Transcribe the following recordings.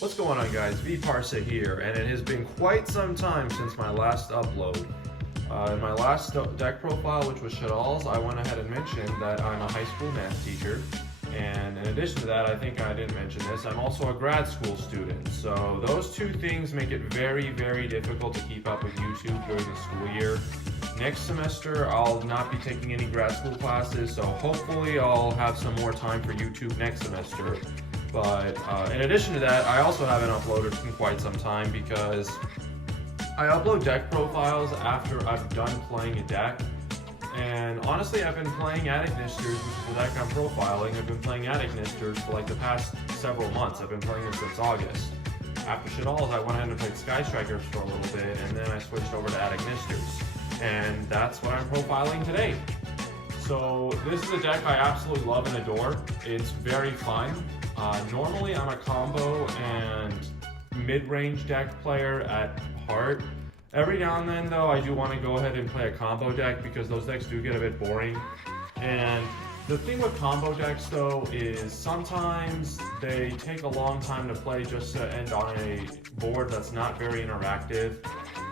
What's going on, guys? vParsa here, and it has been quite some time since my last upload. In my last deck profile, which was Shadal's, I went ahead and mentioned that I'm a high school math teacher, and in addition to that, I think I didn't mention this, I'm also a grad school student. So those two things make it very, very difficult to keep up with YouTube during the school year. Next semester, I'll not be taking any grad school classes, so hopefully I'll have some more time for YouTube next semester. But in addition to that, I also haven't uploaded in quite some time because I upload deck profiles after I've done playing a deck. And honestly, I've been playing Attic Nisters, which is the deck I'm profiling. I've been playing Attic Nisters for like the past several months. I've been playing it since August. After Shadal's, I went ahead and played Sky Strikers for a little bit, and then I switched over to Attic Nisters. And that's what I'm profiling today. So this is a deck I absolutely love and adore. It's very fun. Normally I'm a combo and mid-range deck player at heart. Every now and then though, I do want to go ahead and play a combo deck because those decks do get a bit boring. And the thing with combo decks though is sometimes they take a long time to play just to end on a board that's not very interactive.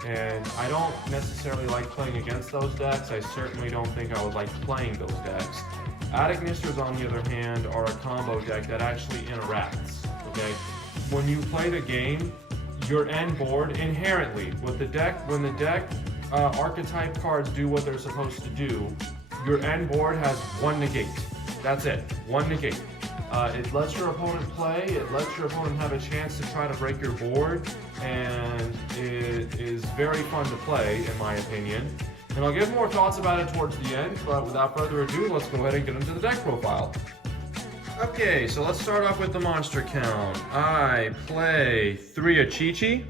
And I don't necessarily like playing against those decks. I certainly don't think I would like playing those decks. Attic Nisters, on the other hand, are a combo deck that actually interacts, okay? When you play the game, your end board, inherently, with the deck, when the deck archetype cards do what they're supposed to do, your end board has one negate. That's it, one negate. It lets your opponent play, it lets your opponent have a chance to try to break your board, and it is very fun to play, in my opinion. And I'll give more thoughts about it towards the end, but without further ado, let's go ahead and get into the deck profile. Okay, so let's start off with the monster count. I play 3 Achichi,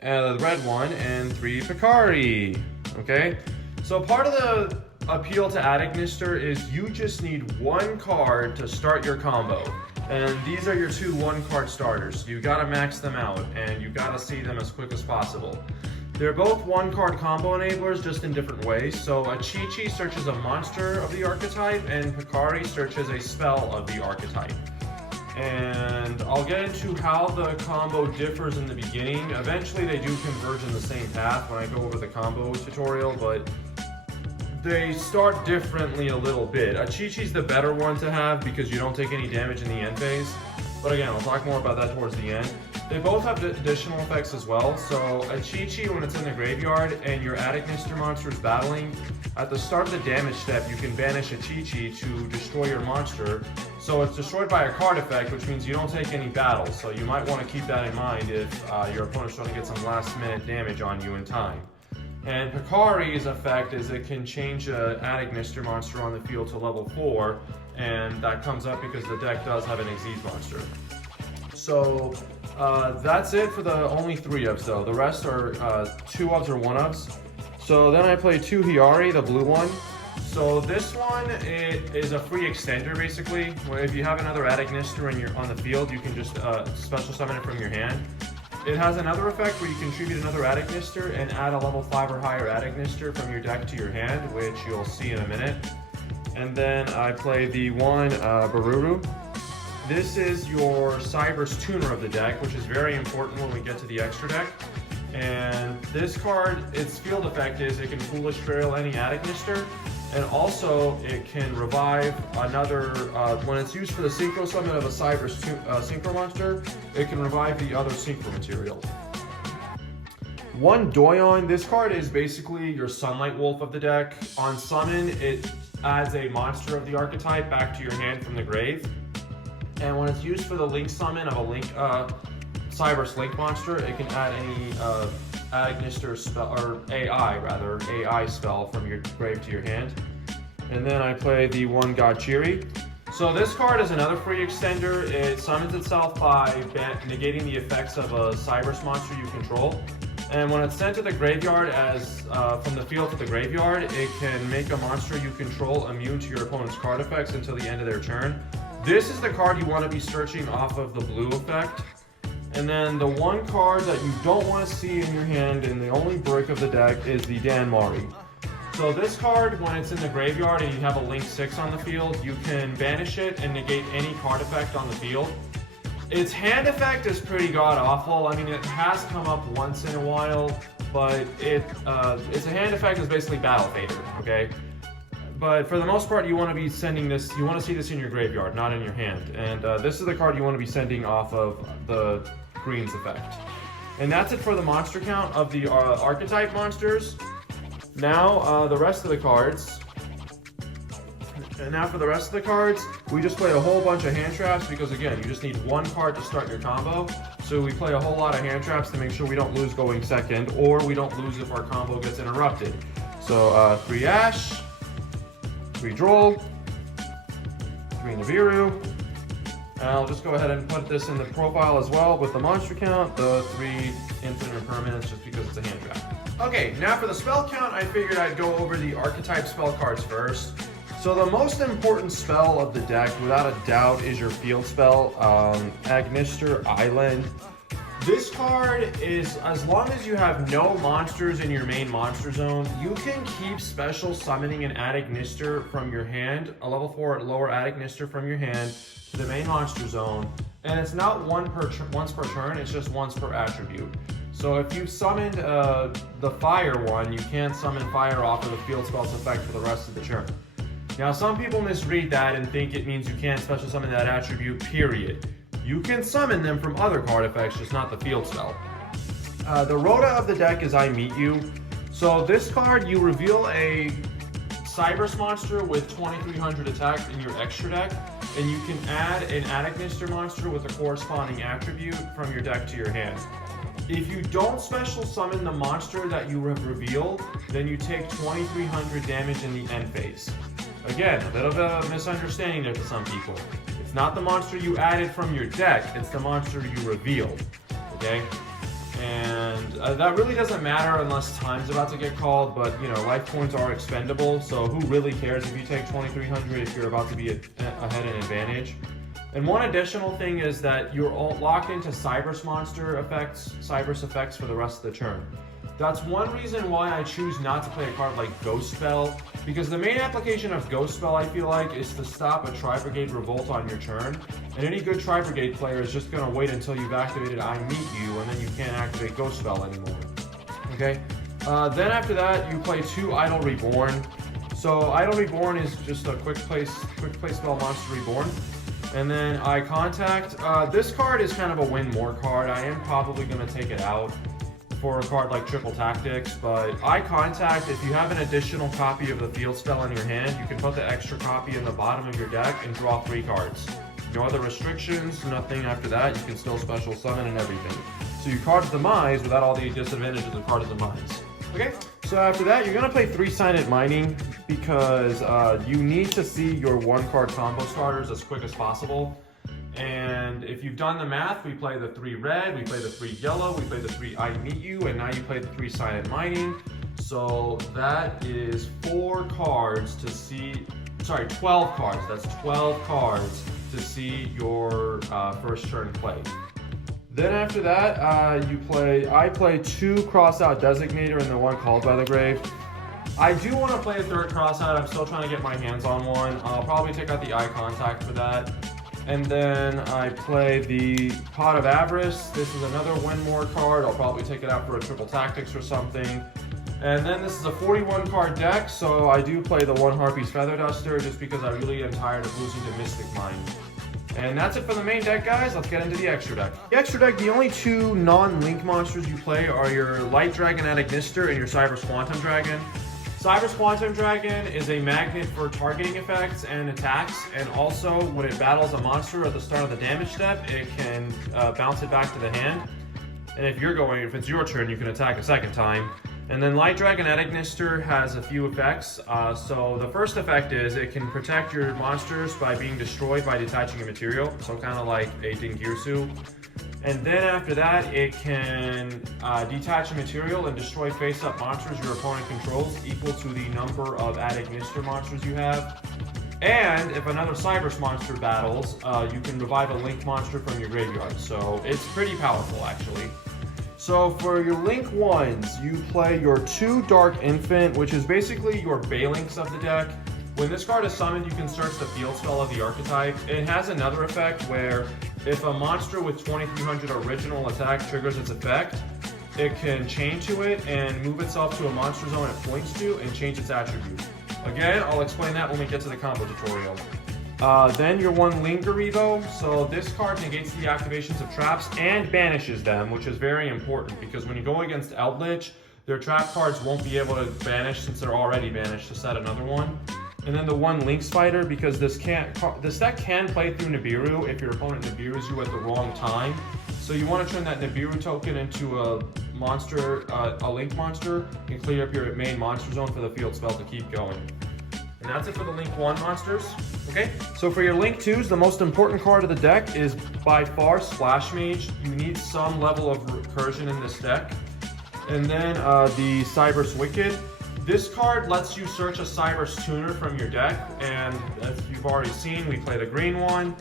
the red one, and 3 Picari. Okay, so part of the appeal to Attic Nister is you just need one card to start your combo. And these are your two one-card starters. You gotta max them out, and you gotta see them as quick as possible. They're both one-card combo enablers, just in different ways. So Achichi searches a monster of the archetype, and Picari searches a spell of the archetype. And I'll get into how the combo differs in the beginning. Eventually they do converge in the same path when I go over the combo tutorial, but they start differently a little bit. Achichi's the better one to have because you don't take any damage in the end phase. But again, I'll talk more about that towards the end. They both have additional effects as well. So Achichi, when it's in the graveyard and your Attic Nister monster is battling, at the start of the damage step, you can banish Achichi to destroy your monster. So it's destroyed by a card effect, which means you don't take any battles. So you might want to keep that in mind if your opponent's trying to get some last minute damage on you in time. And Picari's effect is it can change an Attic Nister monster on the field to level 4, and that comes up because the deck does have an Xyz monster. So that's it for the only 3 ofs though. The rest are 2 ofs or 1 ofs. So then I play 2 Hiyari, the blue one. So this one, it is a free extender basically. Where if you have another Attic Nister and you're on the field, you can just special summon it from your hand. It has another effect where you contribute another Attic Nister and add a level 5 or higher Attic Nister from your deck to your hand, which you'll see in a minute. And then I play the one Baruru. This is your Cyber's tuner of the deck, which is very important when we get to the extra deck. And this card, its field effect is it can Foolish Trail any Attic Nister, and also it can revive another, when it's used for the Synchro summon of a Cyber's Synchro monster, it can revive the other Synchro material. One Doyon, this card is basically your Sunlight Wolf of the deck. On summon, it adds a monster of the archetype back to your hand from the grave. And when it's used for the Link summon of a Link, Cyber's Link monster, it can add any Attic Nister spell, or AI spell from your grave to your hand. And then I play the one Gachiri. So this card is another free extender. It summons itself by negating the effects of a Cyber's monster you control. And when it's sent to the graveyard as from the field to the graveyard, it can make a monster you control immune to your opponent's card effects until the end of their turn. This is the card you want to be searching off of the blue effect. And then the one card that you don't want to see in your hand and the only brick of the deck is the Danmari. So this card, when it's in the graveyard and you have a Link 6 on the field, you can banish it and negate any card effect on the field. Its hand effect is pretty god-awful. I mean, it has come up once in a while, but it's a hand effect that's basically Battle Fader, okay? But for the most part, you want to be sending this, you want to see this in your graveyard, not in your hand. And this is the card you want to be sending off of the Greens effect. And that's it for the monster count of the archetype monsters. Now, the rest of the cards. And now for the rest of the cards, we just play a whole bunch of hand traps because, again, you just need one card to start your combo. So we play a whole lot of hand traps to make sure we don't lose going second, or we don't lose if our combo gets interrupted. So 3 Ash, 3 Droll, 3 Nibiru. And I'll just go ahead and put this in the profile as well with the monster count, the 3 infinite permanents, just because it's a hand trap. Okay, now for the spell count, I figured I'd go over the archetype spell cards first. So the most important spell of the deck, without a doubt, is your field spell, Agnister Island. This card is, as long as you have no monsters in your main monster zone, you can keep special summoning an Agnister from your hand, a level 4 lower Agnister from your hand, to the main monster zone. And it's not once per turn, it's just once per attribute. So if you summoned the fire one, you can't summon fire off of the field spell's effect for the rest of the turn. Now, some people misread that and think it means you can't special summon that attribute, period. You can summon them from other card effects, just not the field spell. The Rhoda of the deck is I Meet You. So this card, you reveal a Cybers monster with 2300 attack in your extra deck, and you can add an Agnister monster with a corresponding attribute from your deck to your hand. If you don't special summon the monster that you have revealed, then you take 2300 damage in the end phase. Again, a bit of a misunderstanding there for some people. It's not the monster you added from your deck, it's the monster you revealed, okay? And that really doesn't matter unless time's about to get called, but you know, life points are expendable, so who really cares if you take 2300 if you're about to be ahead in advantage? And one additional thing is that you're all locked into Cybers monster effects, Cybers effects for the rest of the turn. That's one reason why I choose not to play a card like Ghost Spell, because the main application of Ghost Spell, I feel like, is to stop a Tri-Brigade Revolt on your turn, and any good Tri-Brigade player is just going to wait until you've activated I Meet You, and then you can't activate Ghost Spell anymore. Okay? Then after that, you play 2 Idol Reborn. So Idol Reborn is just a quick play spell monster reborn. And then Eye Contact. This card is kind of a win more card. I am probably going to take it out for a card like Triple Tactics, but Eye Contact, if you have an additional copy of the field spell in your hand, you can put the extra copy in the bottom of your deck and draw 3 cards. No other restrictions, nothing after that. You can still special summon and everything. So you card Demise without all the disadvantages of card Demise. Okay, so after that, you're going to play 3 Silent Mining because you need to see your 1-card combo starters as quick as possible. And if you've done the math, we play the 3 red, we play the 3 yellow, we play the 3 I Meet You, and now you play the 3 Silent Mining. So that is 4 cards to see, sorry, 12 cards. That's 12 cards to see your first turn play. Then after that, I play 2 Crossout Designator and the 1 Called by the Grave. I do want to play a 3rd Crossout. I'm still trying to get my hands on one. I'll probably take out the Eye Contact for that. And then I play the Pot of Avarice. This is another win more card. I'll probably take it out for a Triple Tactics or something. And then this is a 41 card deck, so I do play the 1 Harpy's Feather Duster just because I really am tired of losing to Mystic Mind. And that's it for the main deck, guys. Let's get into the extra deck. The extra deck, the only 2 non-link monsters you play are your Light Dragon Agnister and your Cybers Quantum Dragon. Cybers Quantum Dragon is a magnet for targeting effects and attacks, and also when it battles a monster at the start of the damage step, it can bounce it back to the hand. And if it's your turn, you can attack a 2nd time. And then Light Dragon Agnister has a few effects. So the first effect is it can protect your monsters by being destroyed by detaching a material, so kind of like a Dingirsu. And then after that, it can detach a material and destroy face-up monsters your opponent controls equal to the number of Agnister monsters you have. And if another Cybers monster battles, you can revive a Link monster from your graveyard. So it's pretty powerful, actually. So for your Link ones, you play your 2 Dark Infant, which is basically your Balinks of the deck. When this card is summoned, you can search the field spell of the archetype. It has another effect where if a monster with 2300 original attack triggers its effect, it can chain to it and move itself to a monster zone it points to and change its attribute. Again, I'll explain that when we get to the combo tutorial. Then your one Linger Evo. So this card negates the activations of traps and banishes them, which is very important because when you go against Eldritch, their trap cards won't be able to banish since they're already banished to set another one. And then the one Link Spider, because this deck can play through Nibiru if your opponent Nibiru's you at the wrong time. So you want to turn that Nibiru token into a monster, a Link monster, and clear up your main monster zone for the field spell to keep going. And that's it for the Link 1 monsters. Okay, so for your Link 2s, the most important card of the deck is by far Splash Mage. You need some level of recursion in this deck. And then the Cyberse Wicked. This card lets you search a Cyberse Tuner from your deck, and as you've already seen, we played a green one.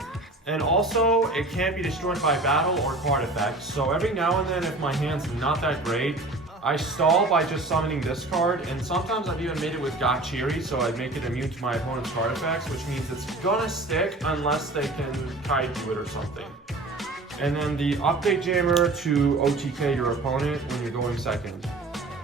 And also, it can't be destroyed by battle or card effects. So every now and then, if my hand's not that great, I stall by just summoning this card, and sometimes I've even made it with Gachiri, so I'd make it immune to my opponent's card effects, which means it's gonna stick unless they can kaiju it or something. And then the Update Jammer to OTK your opponent when you're going second.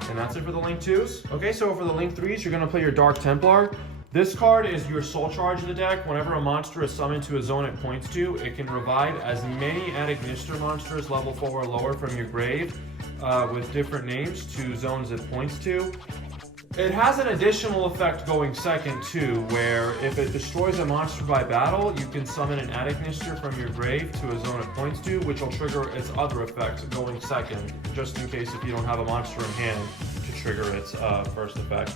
And that's it for the Link 2s. Okay, so for the Link 3s, you're gonna play your Dark Templar. This card is your soul charge of the deck. Whenever a monster is summoned to a zone it points to, it can revive as many Adagnister monsters level 4 or lower from your grave with different names to zones it points to. It has an additional effect going second too, where if it destroys a monster by battle, you can summon an Adagnister from your grave to a zone it points to, which will trigger its other effect going second, just in case if you don't have a monster in hand to trigger its first effect.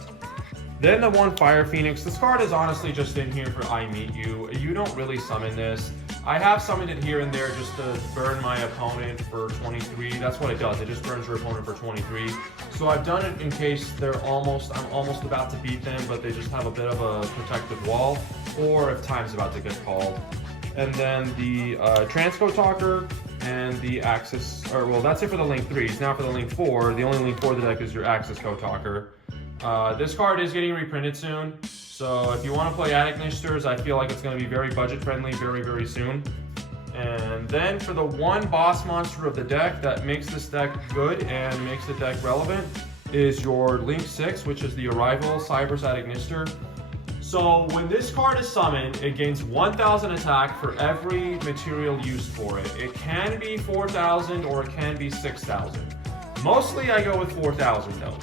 Then the one Fire Phoenix. This card is honestly just in here for I Meet You. You don't really summon this. I have summoned it here and there just to burn my opponent for 23. That's what it does. It just burns your opponent for 23. So I've done it in case I'm almost about to beat them, but they just have a bit of a protective wall, or if time's about to get called. And then the Transco Talker and the Axis, that's it for the Link 3s. Now for the Link 4, the only Link 4 of the deck is your Axis Co-Talker. This card is getting reprinted soon, so if you want to play Adagnisters, I feel like it's going to be very budget friendly very, very soon. And then for the one boss monster of the deck that makes this deck good and makes the deck relevant is your Link 6, which is the Arrival Cyberse Adagnister. So when this card is summoned, it gains 1000 attack for every material used for it. It can be 4000 or it can be 6000. Mostly I go with 4000 though.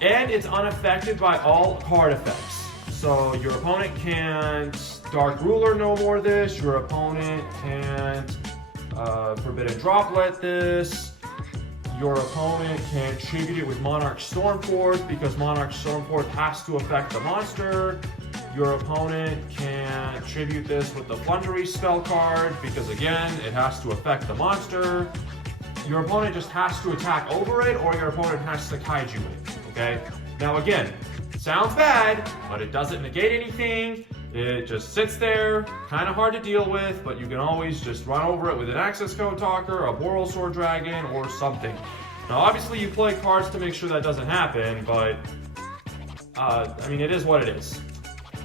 And it's unaffected by all card effects. So your opponent can't Dark Ruler no more this, your opponent can't Forbidden Droplet this, your opponent can't tribute it with Monarch Stormforth because Monarch Stormforth has to affect the monster. Your opponent can't tribute this with the Flundery spell card because again, it has to affect the monster. Your opponent just has to attack over it, or your opponent has to kaiju it, okay? Now again, sounds bad, but it doesn't negate anything. It just sits there, kind of hard to deal with, but you can always just run over it with an Axis Co-Talker, a Borrelsword Dragon, or something. Now obviously you play cards to make sure that doesn't happen, but I mean, it is what it is.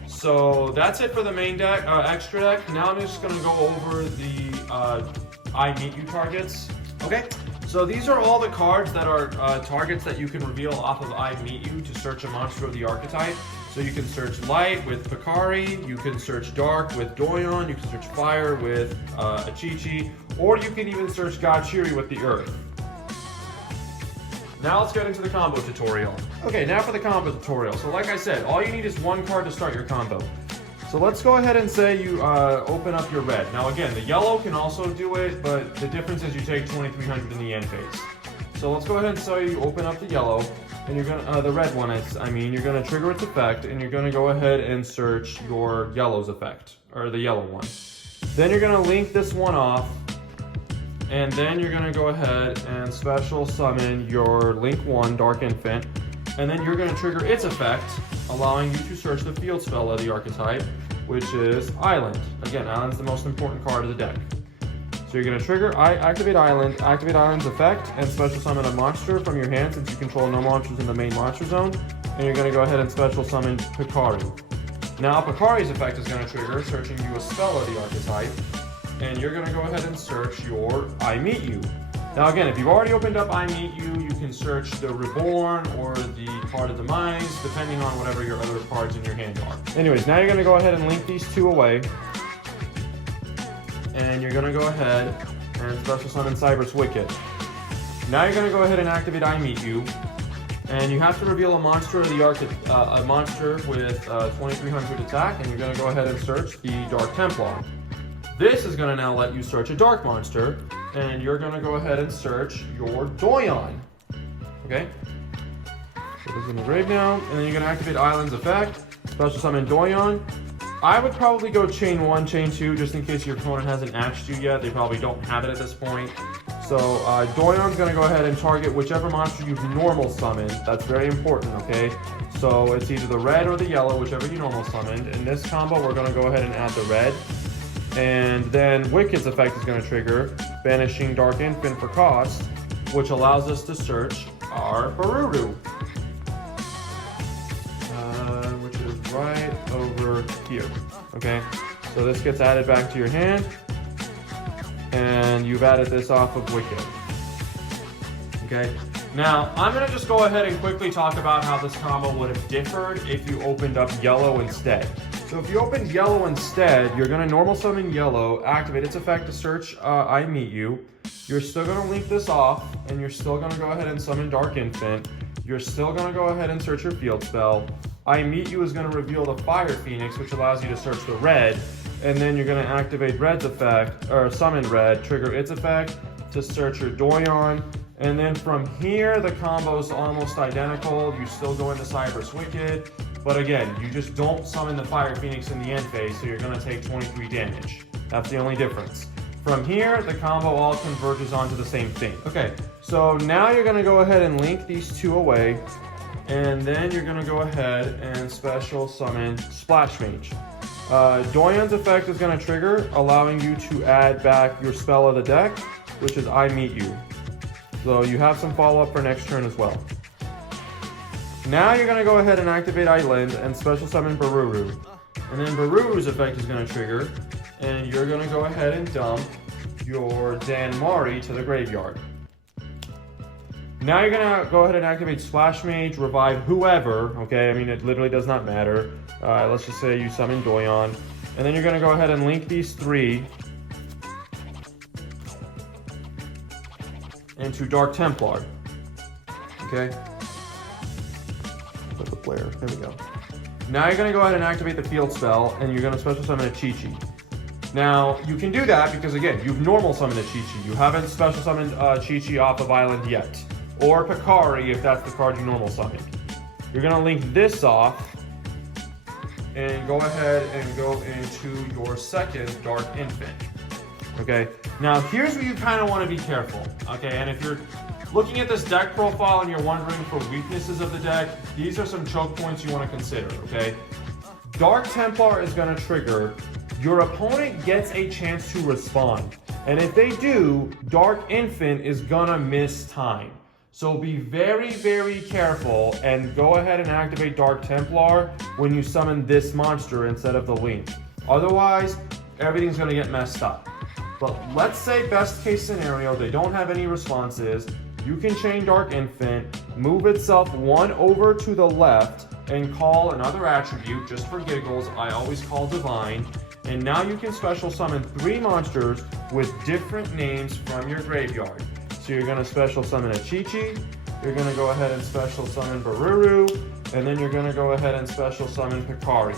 So that's it for the main deck, extra deck. Now I'm just gonna go over the I Meet You targets. Okay, so these are all the cards that are targets that you can reveal off of I Meet You to search a monster of the archetype. So you can search Light with Picari, you can search Dark with Doyon, you can search Fire with Achichi, or you can even search Gachiri with the Earth. Now let's get into the combo tutorial. Okay, now for the combo tutorial. So like I said, all you need is one card to start your combo. So let's go ahead and say you open up your red. Now again, the yellow can also do it, but the difference is you take 2300 in the end phase. So let's go ahead and say you open up the yellow, and you're gonna, the red one, you're gonna trigger its effect, and you're gonna go ahead and search your yellow's effect, or the yellow one. Then you're gonna link this one off, and then you're gonna go ahead and special summon your Link 1 Dark Infant, and then you're gonna trigger its effect, allowing you to search the field spell of the archetype, which is Island. Again, Island's the most important card of the deck. So you're gonna trigger activate Island's effect, and special summon a monster from your hand since you control no monsters in the main monster zone. And you're gonna go ahead and special summon Picari. Now Picari's effect is going to trigger, searching you a spell of the archetype, and you're going to go ahead and search your I Meet You. Now again, if you've already opened up I Meet You, you can search the Reborn or the Card of Demise, depending on whatever your other cards in your hand are. Anyways, now you're going to go ahead and link these two away, and you're going to go ahead and special summon Cyber's Wicked. Now you're going to go ahead and activate I Meet You, and you have to reveal a monster of the a monster with 2300 attack, and you're going to go ahead and search the Dark Templar. This is going to now let you search a dark monster, and you're going to go ahead and search your Doyon. Okay? So this is in the grave now, and then you're going to activate Island's effect, special summon Doyon. I would probably go chain 1, chain 2, just in case your opponent hasn't axed you yet. They probably don't have it at this point. So Doyon's going to go ahead and target whichever monster you've normal summoned. That's very important, okay? So it's either the red or the yellow, whichever you normal summoned. In this combo, we're going to go ahead and add the red. And then Wicked's effect is going to trigger, banishing Dark Infant for cost, which allows us to search our Baruru, which is right over here. Okay, so this gets added back to your hand, and you've added this off of Wicked. Okay, now I'm going to just go ahead and quickly talk about how this combo would have differed if you opened up yellow instead. So if you opened yellow instead, you're going to normal summon yellow, activate its effect to search I Meet You. You're still going to link this off, and you're still going to go ahead and summon Dark Infant. You're still going to go ahead and search your field spell. I Meet You is going to reveal the Fire Phoenix, which allows you to search the red, and then you're going to activate Red's effect, or summon Red, trigger its effect to search your Doyon. And then from here, the combo is almost identical. You still go into Cyber's Wicked. But again, you just don't summon the Fire Phoenix in the end phase, so you're going to take 23 damage. That's the only difference. From here, the combo all converges onto the same thing. Okay, so now you're going to go ahead and link these two away, and then you're going to go ahead and special summon Splash Mage. Doyon's effect is going to trigger, allowing you to add back your spell of the deck, which is I Meet You. So you have some follow-up for next turn as well. Now you're going to go ahead and activate Island and special summon Baruru. And then Baruru's effect is going to trigger, and you're going to go ahead and dump your Danmari to the graveyard. Now you're going to go ahead and activate Splash Mage, revive whoever, okay? I mean, it literally does not matter. Let's just say you summon Doyon. And then you're going to go ahead and link these three into Dark Templar, okay? Put the flare. There we go. Now you're going to go ahead and activate the field spell, and you're going to special summon a Chi-Chi. Now, you can do that because, again, you've normal summoned a Chi-Chi. You haven't special summoned Chi-Chi off of Island yet. Or Picari, if that's the card you normal summoned. You're going to link this off, and go ahead and go into your second Dark Infant. Okay? Now, here's where you kind of want to be careful. Okay? And if you're looking at this deck profile and you're wondering for weaknesses of the deck, these are some choke points you want to consider, okay? Dark Templar is going to trigger. Your opponent gets a chance to respond. And if they do, Dark Infant is going to miss time. So be very, very careful and go ahead and activate Dark Templar when you summon this monster instead of the link. Otherwise, everything's going to get messed up. But let's say best case scenario, they don't have any responses. You can chain Dark Infant, move itself one over to the left, and call another attribute, just for giggles. I always call Divine. And now you can special summon 3 monsters with different names from your graveyard. So you're going to special summon a Chi-Chi, you're going to go ahead and special summon Baruru, and then you're going to go ahead and special summon Picari.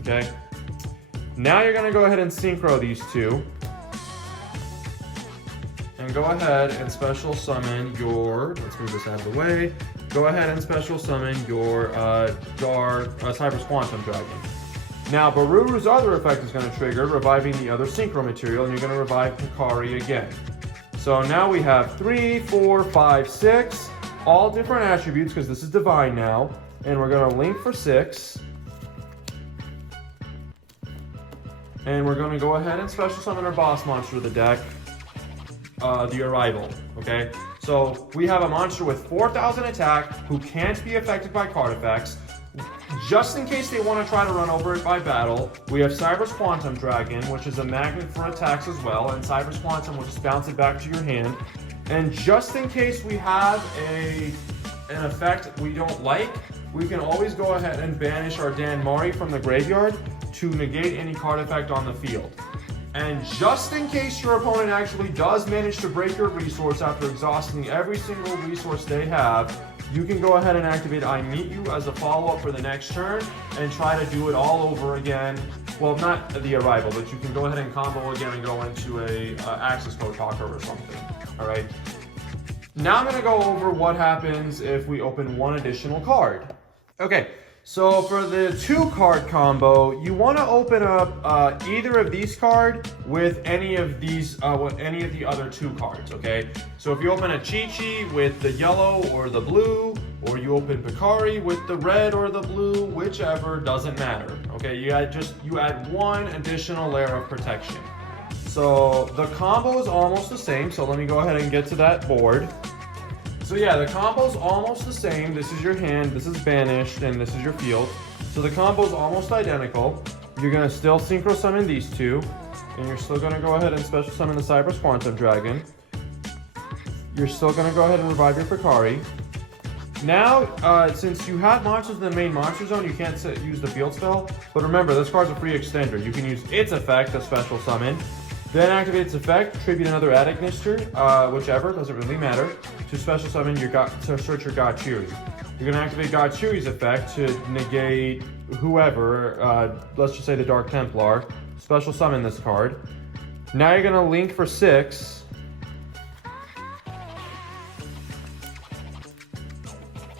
Okay? Now you're going to go ahead and synchro these two. And go ahead and special summon your, let's move this out of the way. Go ahead and special summon your Cyber's Quantum Dragon. Now, Baruru's other effect is going to trigger, reviving the other synchro material, and you're going to revive Picari again. So now we have 3, 4, 5, 6, all different attributes, because this is Divine now. And we're going to link for 6. And we're going to go ahead and special summon our boss monster of the deck. The Arrival, okay? So we have a monster with 4,000 attack who can't be affected by card effects. just in case they want to try to run over it by battle, we have Cyber's Quantum Dragon, which is a magnet for attacks as well, and Cyber's Quantum will just bounce it back to your hand. And just in case we have an effect we don't like, we can always go ahead and banish our Danmari from the graveyard to negate any card effect on the field. And just in case your opponent actually does manage to break your resource after exhausting every single resource they have, you can go ahead and activate I Meet You as a follow-up for the next turn and try to do it all over again. Well, not the arrival, but you can go ahead and combo again and go into a Access Code Talker or something. All right. Now I'm going to go over what happens if we open one additional card. Okay, so for the 2-card combo, you want to open up either of these cards with any of these, any of the other 2 cards. Okay, so if you open a Chi-Chi with the yellow or the blue, or you open Picari with the red or the blue, whichever, doesn't matter. Okay, you add one additional layer of protection. So the combo is almost the same. So let me go ahead and get to that board. So yeah, the combo is almost the same. This is your hand, this is banished, and this is your field. So the combo is almost identical. You're going to still Synchro Summon these 2, and you're still going to go ahead and Special Summon the Cyber's Quantum Dragon. You're still going to go ahead and revive your Picari. Now, since you have monsters in the main monster zone, you can't use the field spell. But remember, this card's a free extender. You can use its effect, a Special Summon. Then activate its effect, tribute another Adagnister, whichever, doesn't really matter, to Special Summon to search your God Chiri. You're going to activate God Chiri's effect to negate whoever, let's just say the Dark Templar, Special Summon this card. Now you're going to link for 6.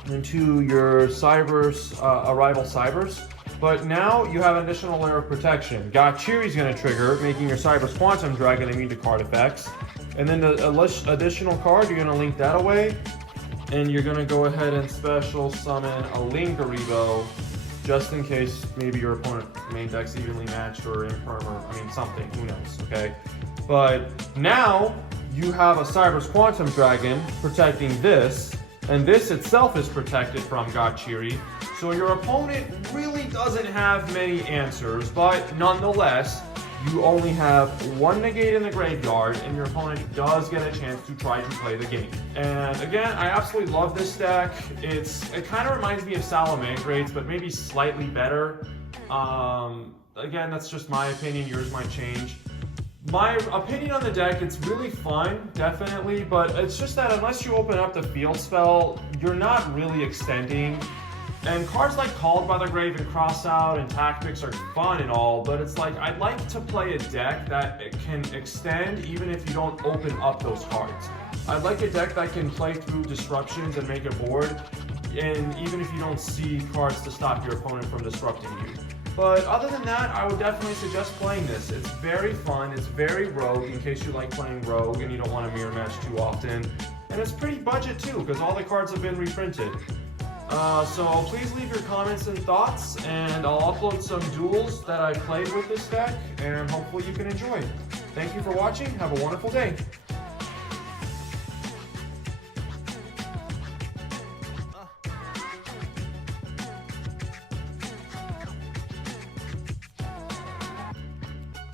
Into your Cyber's, Arrival Cybers. But now you have an additional layer of protection. God Chiri's going to trigger, making your Cyber's Quantum Dragon immune to card effects. And then the additional card, you're going to link that away. And you're going to go ahead and Special Summon a Linkuriboh, just in case maybe your opponent main deck's evenly matched or Imperm, or I mean something, who knows, okay? But now you have a Cyber's Quantum Dragon protecting this, and this itself is protected from God Chiri. So your opponent really doesn't have many answers, but nonetheless, you only have 1 negate in the graveyard, and your opponent does get a chance to try to play the game. And again, I absolutely love this deck. It kind of reminds me of Salamangreats, but maybe slightly better. Again, that's just my opinion. Yours might change. My opinion on the deck, it's really fun, definitely, but it's just that unless you open up the field spell, you're not really extending. And cards like Called by the Grave and Crossout and Tactics are fun and all, but it's like, I'd like to play a deck that can extend even if you don't open up those cards. I'd like a deck that can play through disruptions and make a board, and even if you don't see cards to stop your opponent from disrupting you. But other than that, I would definitely suggest playing this. It's very fun, it's very rogue in case you like playing rogue and you don't want to mirror match too often. And it's pretty budget too, because all the cards have been reprinted. So please leave your comments and thoughts, and I'll upload some duels that I played with this deck, and hopefully you can enjoy. Thank you for watching. Have a wonderful day.